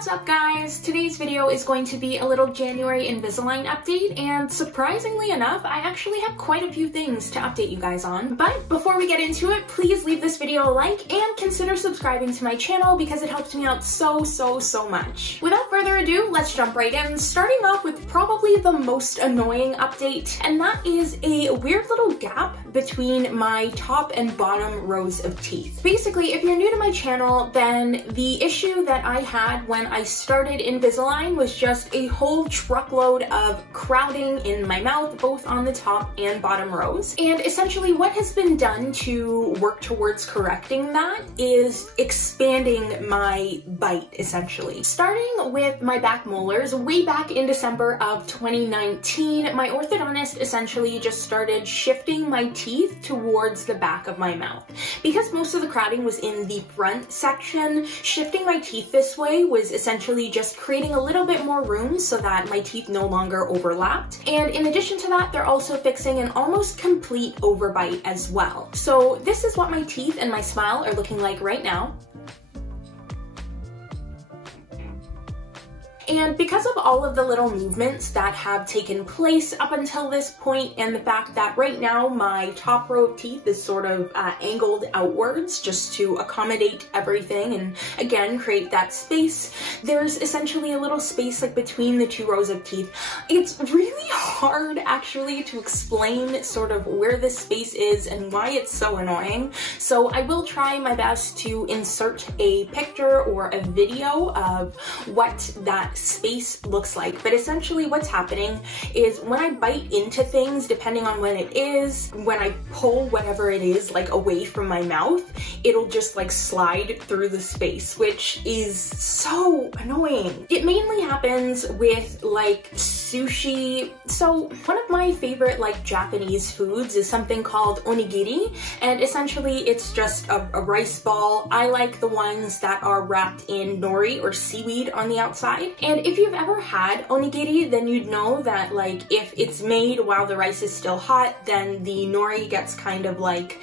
What's up guys? Today's video is going to be a little January Invisalign update, and surprisingly enough, I actually have quite a few things to update you guys on. But before we get into it, please leave this video a like and consider subscribing to my channel because it helps me out so much. Without further ado, let's jump right in, starting off with probably the most annoying update, and that is a weird little gap between my top and bottom rows of teeth. Basically, if you're new to my channel, then the issue that I had when I started Invisalign was just a whole truckload of crowding in my mouth, both on the top and bottom rows. And essentially what has been done to work towards correcting that is expanding my bite, essentially. Starting with my back molars, way back in December of 2019, my orthodontist essentially just started shifting my teeth towards the back of my mouth. Because most of the crowding was in the front section, shifting my teeth this way was essentially just creating a little bit more room so that my teeth no longer overlapped. And in addition to that, they're also fixing an almost complete overbite as well. So this is what my teeth and my smile are looking like right now. And because of all of the little movements that have taken place up until this point, and the fact that right now my top row of teeth is sort of angled outwards just to accommodate everything and again create that space, there's essentially a little space like between the two rows of teeth. It's really hard actually to explain sort of where this space is and why it's so annoying. So I will try my best to insert a picture or a video of what that space looks like. But essentially what's happening is when I bite into things, depending on when it is, when I pull whatever it is like away from my mouth, it'll just like slide through the space, which is so annoying. It mainly happens with like sushi. So one of my favorite like Japanese foods is something called onigiri, and essentially it's just a rice ball. I like the ones that are wrapped in nori or seaweed on the outside. And if you've ever had onigiri, then you'd know that like if it's made while the rice is still hot, then the nori gets kind of like,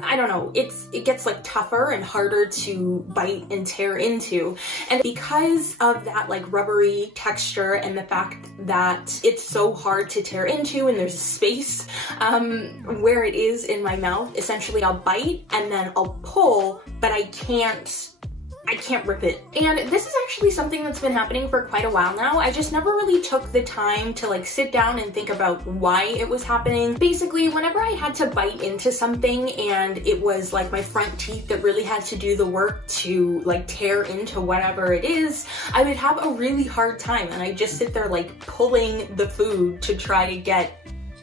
I don't know, it gets like tougher and harder to bite and tear into. And because of that like rubbery texture and the fact that it's so hard to tear into and there's a space where it is in my mouth, essentially I'll bite and then I'll pull, but I can't rip it. And this is actually something that's been happening for quite a while now. I just never really took the time to like sit down and think about why it was happening. Basically, whenever I had to bite into something and it was like my front teeth that really had to do the work to like tear into whatever it is, I would have a really hard time, and I just sit there like pulling the food to try to get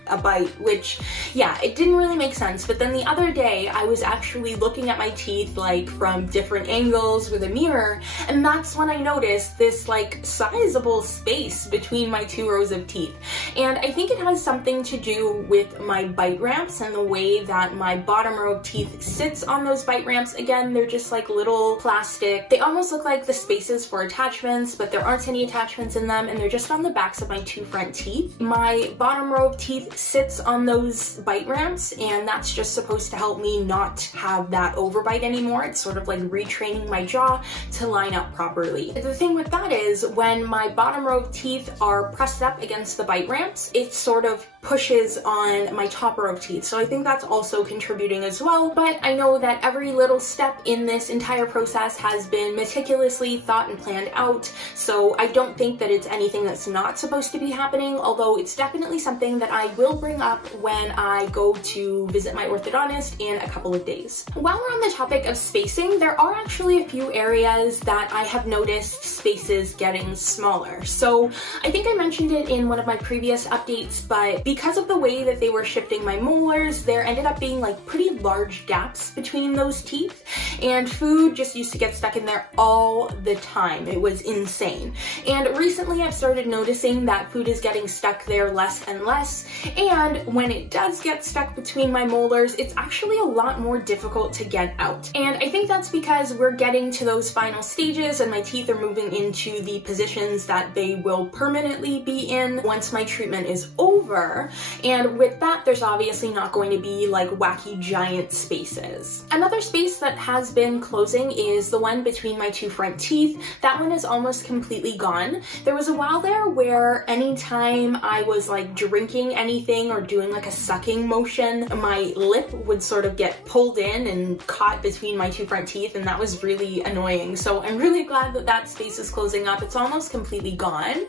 a bite, which, yeah, it didn't really make sense. But then the other day I was actually looking at my teeth like from different angles with a mirror, and that's when I noticed this like sizable space between my two rows of teeth. And I think it has something to do with my bite ramps and the way that my bottom row of teeth sits on those bite ramps. Again, they're just like little plastic, they almost look like the spaces for attachments, but there aren't any attachments in them, and they're just on the backs of my two front teeth. My bottom row of teeth sits on those bite ramps, and that's just supposed to help me not have that overbite anymore. It's sort of like retraining my jaw to line up properly. The thing with that is when my bottom row of teeth are pressed up against the bite ramps, it sort of pushes on my top row of teeth. So I think that's also contributing as well. But I know that every little step in this entire process has been meticulously thought and planned out. So I don't think that it's anything that's not supposed to be happening, although it's definitely something that I will bring up when I go to visit my orthodontist in a couple of days. While we're on the topic of spacing, there are actually a few areas that I have noticed spaces getting smaller. So I think I mentioned it in one of my previous updates, but because of the way that they were shifting my molars, there ended up being like pretty large gaps between those teeth, and food just used to get stuck in there all the time. It was insane. And recently I've started noticing that food is getting stuck there less and less, And when it does get stuck between my molars, it's actually a lot more difficult to get out. And I think that's because we're getting to those final stages and my teeth are moving into the positions that they will permanently be in once my treatment is over. And with that, there's obviously not going to be like wacky giant spaces. Another space that has been closing is the one between my two front teeth. That one is almost completely gone. There was a while there where anytime I was like drinking anything or doing like a sucking motion, my lip would sort of get pulled in and caught between my two front teeth, and that was really annoying. So I'm really glad that that space is closing up. It's almost completely gone.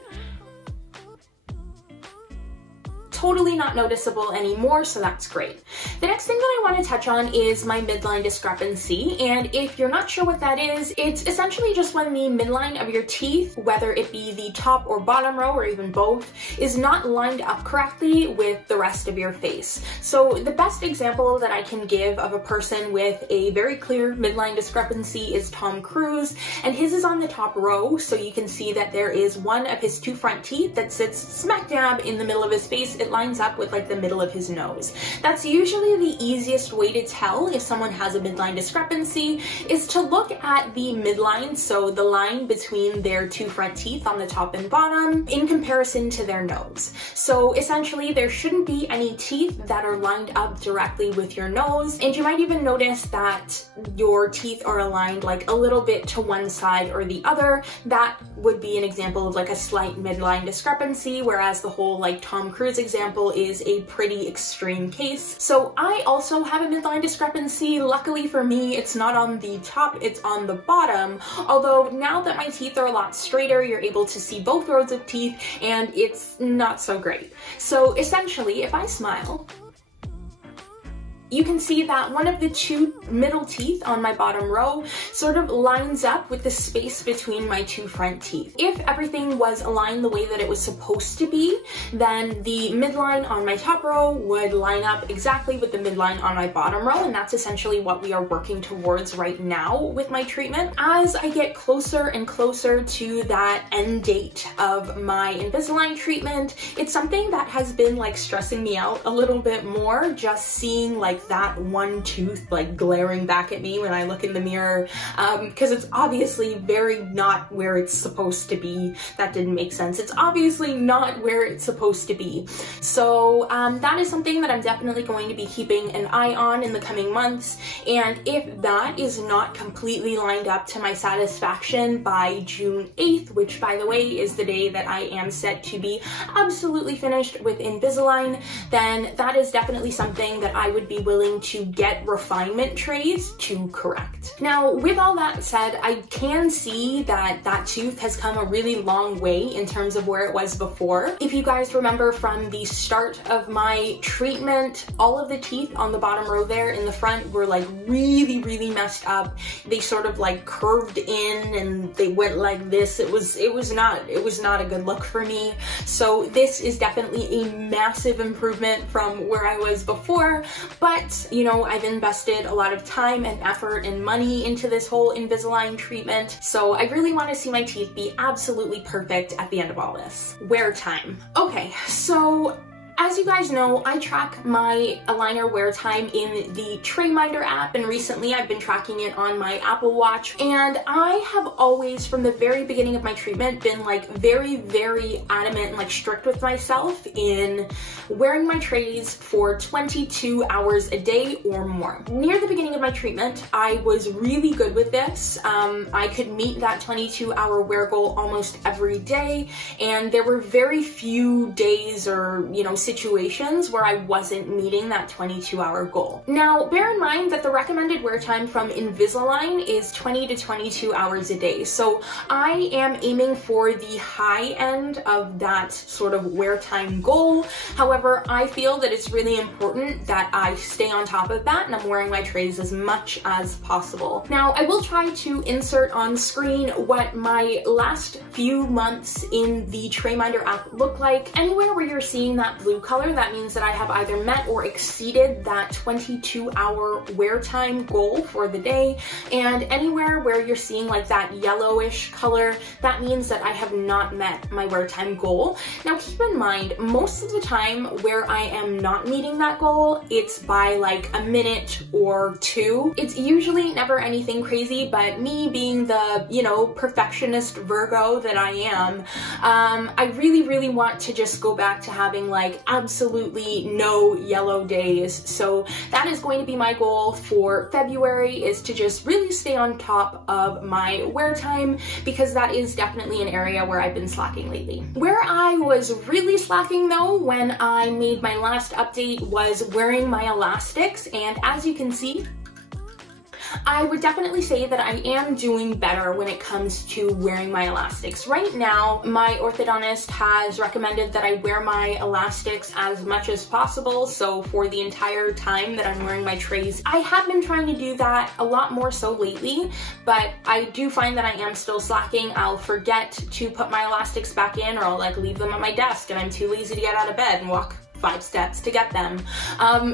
Totally not noticeable anymore, so that's great. The next thing that I want to touch on is my midline discrepancy, and if you're not sure what that is, it's essentially just when the midline of your teeth, whether it be the top or bottom row or even both, is not lined up correctly with the rest of your face. So the best example that I can give of a person with a very clear midline discrepancy is Tom Cruise, and his is on the top row, so you can see that there is one of his two front teeth that sits smack dab in the middle of his face. It lines up with like the middle of his nose. That's usually the easiest way to tell if someone has a midline discrepancy, is to look at the midline, so the line between their two front teeth on the top and bottom, in comparison to their nose. So essentially there shouldn't be any teeth that are lined up directly with your nose, and you might even notice that your teeth are aligned like a little bit to one side or the other. That would be an example of like a slight midline discrepancy, whereas the whole like Tom Cruise example is a pretty extreme case. So I also have a midline discrepancy. Luckily for me, it's not on the top, it's on the bottom. Although now that my teeth are a lot straighter, you're able to see both rows of teeth and it's not so great. So essentially, if I smile, you can see that one of the two middle teeth on my bottom row sort of lines up with the space between my two front teeth. If everything was aligned the way that it was supposed to be, then the midline on my top row would line up exactly with the midline on my bottom row, and that's essentially what we are working towards right now with my treatment. As I get closer and closer to that end date of my Invisalign treatment, it's something that has been like stressing me out a little bit more, just seeing like that one tooth like glaring back at me when I look in the mirror, because it's obviously very not where it's supposed to be. That didn't make sense. It's obviously not where it's supposed to be. So that is something that I'm definitely going to be keeping an eye on in the coming months, and if that is not completely lined up to my satisfaction by June 8th, which by the way is the day that I am set to be absolutely finished with Invisalign, then that is definitely something that I would be willing to get refinement trays to correct. Now, with all that said, I can see that that tooth has come a really long way in terms of where it was before. If you guys remember from the start of my treatment, all of the teeth on the bottom row there in the front were like really messed up. They sort of like curved in and they went like this. It was not a good look for me. So this is definitely a massive improvement from where I was before. But, you know, I've invested a lot of time and effort and money into this whole Invisalign treatment, so I really want to see my teeth be absolutely perfect at the end of all this. Wear time. Okay, so as you guys know, I track my aligner wear time in the TrayMinder app, and recently I've been tracking it on my Apple Watch, and I have always, from the very beginning of my treatment, been like very adamant and like strict with myself in wearing my trays for 22 hours a day or more. Near the beginning of my treatment, I was really good with this. I could meet that 22-hour wear goal almost every day, and there were very few days or, you know, situations where I wasn't meeting that 22-hour goal. Now, bear in mind that the recommended wear time from Invisalign is 20 to 22 hours a day. So I am aiming for the high end of that sort of wear time goal. However, I feel that it's really important that I stay on top of that and I'm wearing my trays as much as possible. Now, I will try to insert on screen what my last few months in the TrayMinder app look like. Anywhere where you're seeing that blue blue color, that means that I have either met or exceeded that 22-hour wear time goal for the day. And anywhere where you're seeing like that yellowish color, that means that I have not met my wear time goal. Now keep in mind, most of the time where I am not meeting that goal, it's by like a minute or two. It's usually never anything crazy, but me being the, you know, perfectionist Virgo that I am, I really want to just go back to having like absolutely no yellow days. So that is going to be my goal for February, is to just really stay on top of my wear time, because that is definitely an area where I've been slacking lately. Where I was really slacking though when I made my last update was wearing my elastics, and as you can see, I would definitely say that I am doing better when it comes to wearing my elastics. Right now, my orthodontist has recommended that I wear my elastics as much as possible, so for the entire time that I'm wearing my trays. I have been trying to do that a lot more so lately, but I do find that I am still slacking. I'll forget to put my elastics back in, or I'll like leave them at my desk and I'm too lazy to get out of bed and walk 5 steps to get them.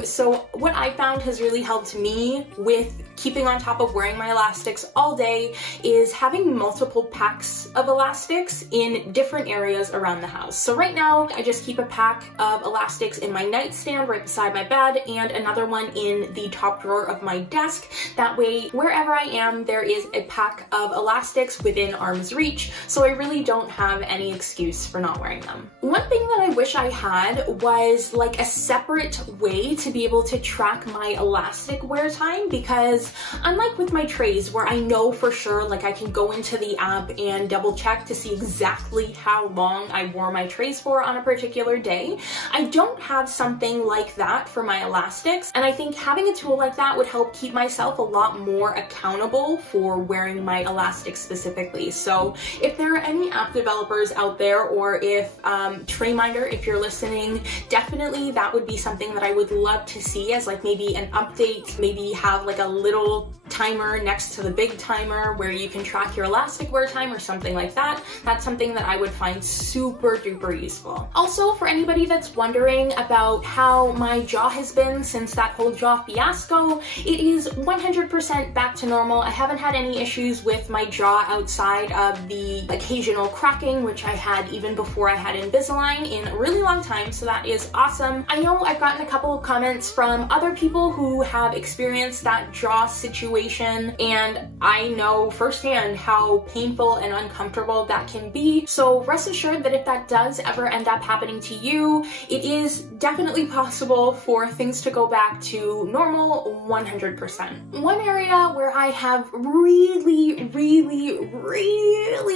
So what I found has really helped me with keeping on top of wearing my elastics all day is having multiple packs of elastics in different areas around the house. So right now, I just keep a pack of elastics in my nightstand right beside my bed, and another one in the top drawer of my desk. That way, wherever I am, there is a pack of elastics within arm's reach, so I really don't have any excuse for not wearing them. One thing that I wish I had was like a separate way to be able to track my elastic wear time, because unlike with my trays where I know for sure, like I can go into the app and double check to see exactly how long I wore my trays for on a particular day, I don't have something like that for my elastics. And I think having a tool like that would help keep myself a lot more accountable for wearing my elastics specifically. So if there are any app developers out there, or if TrayMinder, if you're listening, definitely that would be something that I would love to see as like maybe an update, maybe have like a little timer next to the big timer where you can track your elastic wear time or something like that. That's something that I would find super duper useful. Also, for anybody that's wondering about how my jaw has been since that whole jaw fiasco, it is 100% back to normal. I haven't had any issues with my jaw outside of the occasional cracking, which I had even before I had Invisalign in a really long time, so that is awesome. I know I've gotten a couple of comments from other people who have experienced that jaw situation, and I know firsthand how painful and uncomfortable that can be. So rest assured that if that does ever end up happening to you, it is definitely possible for things to go back to normal 100%. One area where I have really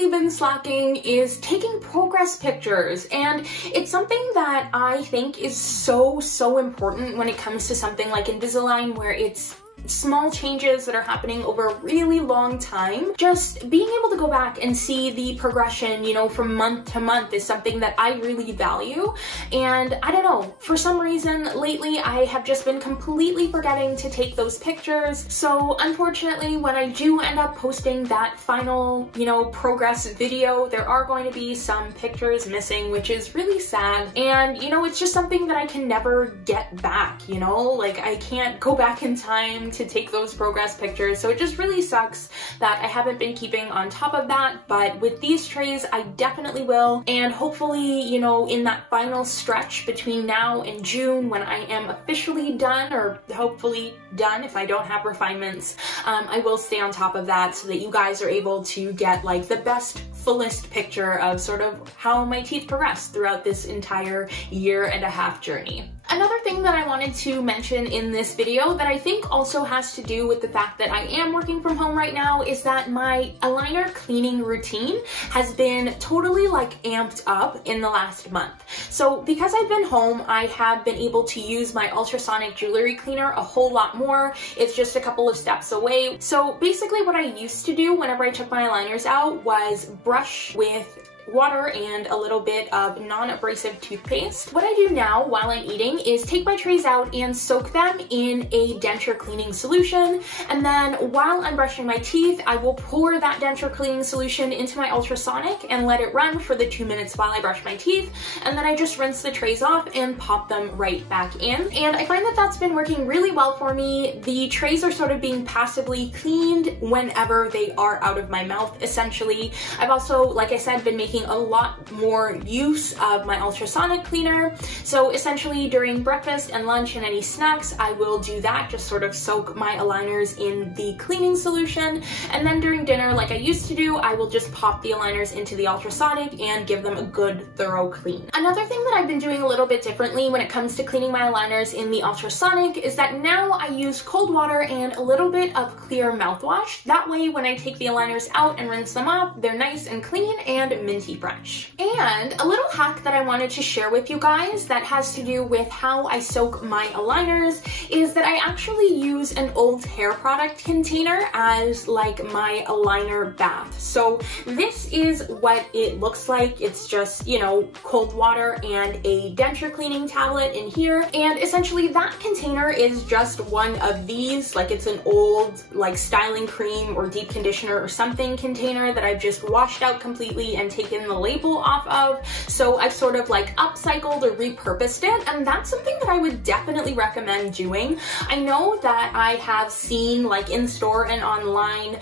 been slacking is taking progress pictures, and it's something that I think is so important when it comes to something like Invisalign, where it's small changes that are happening over a really long time. Just being able to go back and see the progression, you know, from month to month is something that I really value. And I don't know, for some reason lately I have just been completely forgetting to take those pictures. So unfortunately, when I do end up posting that final, you know, progress video, there are going to be some pictures missing, which is really sad. And, you know, it's just something that I can never get back, you know? Like, I can't go back in time to take those progress pictures, so it just really sucks that I haven't been keeping on top of that. But with these trays, I definitely will, and hopefully, you know, in that final stretch between now and June, when I am officially done, or hopefully done if I don't have refinements, I will stay on top of that so that you guys are able to get like the best, fullest picture of sort of how my teeth progress throughout this entire 1.5-year journey. Another thing that I wanted to mention in this video that I think also has to do with the fact that I am working from home right now is that my aligner cleaning routine has been totally like amped up in the last month. So because I've been home, I have been able to use my ultrasonic jewelry cleaner a whole lot more. It's just a couple of steps away. So basically what I used to do whenever I took my aligners out was brush with water and a little bit of non-abrasive toothpaste. What I do now while I'm eating is take my trays out and soak them in a denture cleaning solution, and then while I'm brushing my teeth, I will pour that denture cleaning solution into my ultrasonic and let it run for the 2 minutes while I brush my teeth, and then I just rinse the trays off and pop them right back in. And I find that that's been working really well for me. The trays are sort of being passively cleaned whenever they are out of my mouth, essentially. I've also, like I said, been making a lot more use of my ultrasonic cleaner. So essentially during breakfast and lunch and any snacks, I will do that, just sort of soak my aligners in the cleaning solution. And then during dinner, like I used to do, I will just pop the aligners into the ultrasonic and give them a good thorough clean. Another thing that I've been doing a little bit differently when it comes to cleaning my aligners in the ultrasonic is that now I use cold water and a little bit of clear mouthwash. That way when I take the aligners out and rinse them off, they're nice and clean and minty fresh. And a little hack that I wanted to share with you guys that has to do with how I soak my aligners is that I actually use an old hair product container as like my aligner bath. So this is what it looks like. It's just, you know, cold water and a denture cleaning tablet in here. And essentially that container is just one of these, like it's an old like styling cream or deep conditioner or something container that I've just washed out completely and taken the label off of. So I've sort of like upcycled or repurposed it, and that's something that I would definitely recommend doing. I know that I have seen like in store and online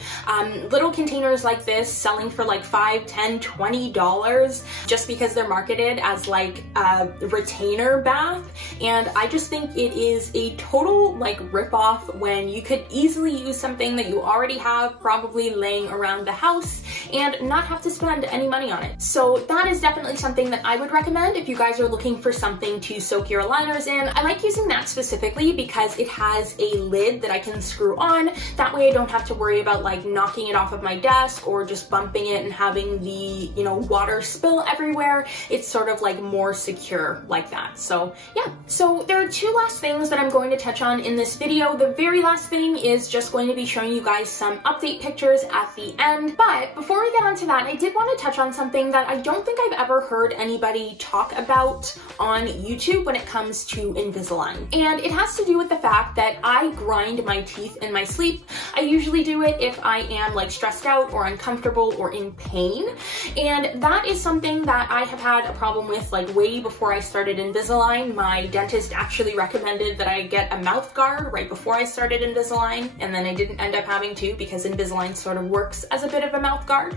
little containers like this selling for like $5, $10, $20 just because they're marketed as like a retainer bath, and I just think it is a total like ripoff when you could easily use something that you already have probably laying around the house and not have to spend any money on it. So that is definitely something that I would recommend if you guys are looking for something to soak your aligners in. I like using that specifically because it has a lid that I can screw on. That way I don't have to worry about like knocking it off of my desk or just bumping it and having the, you know, water spill everywhere. It's sort of like more secure like that. So yeah, so there are two last things that I'm going to touch on in this video. The very last thing is just going to be showing you guys some update pictures at the end. But before we get onto that, I did want to touch on something that I don't think I've ever heard anybody talk about on YouTube when it comes to Invisalign. And it has to do with the fact that I grind my teeth in my sleep. I usually do it if I am like stressed out or uncomfortable or in pain. And that is something that I have had a problem with like way before I started Invisalign. My dentist actually recommended that I get a mouth guard right before I started Invisalign, and then I didn't end up having to because Invisalign sort of works as a bit of a mouth guard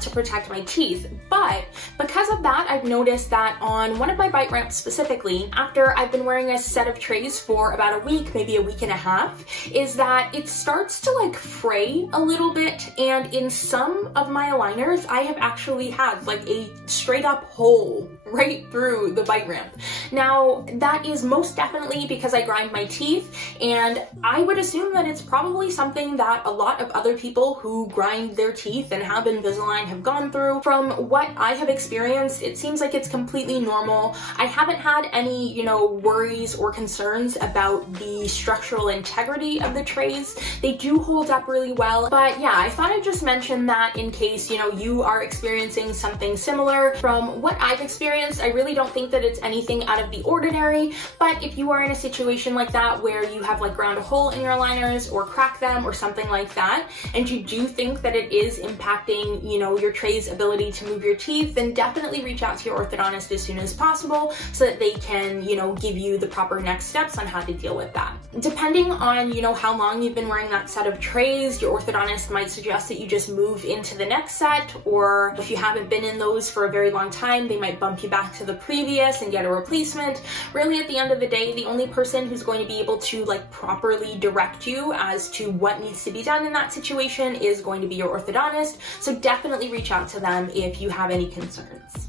to protect my teeth. But because of that, I've noticed that on one of my bite ramps specifically, after I've been wearing a set of trays for about a week, maybe a week and a half, is that it starts to like fray a little bit, and in some of my aligners, I have actually had like a straight up hole right through the bite ramp. Now, that is most definitely because I grind my teeth, and I would assume that it's probably something that a lot of other people who grind their teeth and have Invisalign have gone through. From what I have experienced, it seems like it's completely normal. I haven't had any, you know, worries or concerns about the structural integrity of the trays. They do hold up really well, but yeah, I thought I'd just mention that in case, you know, you are experiencing something similar. From what I've experienced, I really don't think that it's anything out of the ordinary, but if you are in a situation like that where you have like ground a hole in your aligners or crack them or something like that, and you do think that it is impacting, you know, your tray's ability to move your teeth, then definitely reach out to your orthodontist as soon as possible so that they can, you know, give you the proper next steps on how to deal with that. Depending on, you know, how long you've been wearing that set of trays, your orthodontist might suggest that you just move into the next set, or if you haven't been in those for a very long time, they might bump you back to the previous and get a replacement. Really, at the end of the day, the only person who's going to be able to like properly direct you as to what needs to be done in that situation is going to be your orthodontist. So definitely reach out to them if you have any concerns.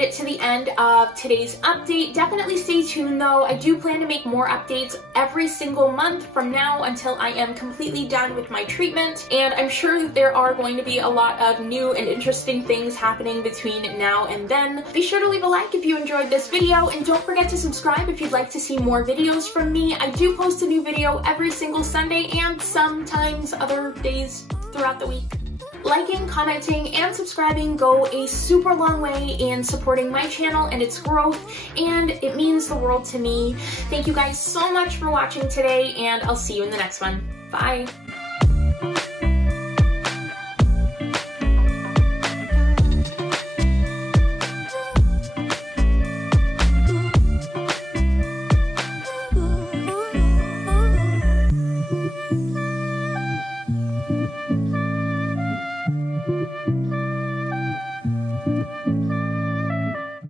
made it to the end of today's update. Definitely stay tuned though. I do plan to make more updates every single month from now until I am completely done with my treatment, and I'm sure that there are going to be a lot of new and interesting things happening between now and then. Be sure to leave a like if you enjoyed this video, and don't forget to subscribe if you'd like to see more videos from me. I do post a new video every single Sunday and sometimes other days throughout the week. Liking, commenting, and subscribing go a super long way in supporting my channel and its growth, and it means the world to me. Thank you guys so much for watching today, and I'll see you in the next one. Bye!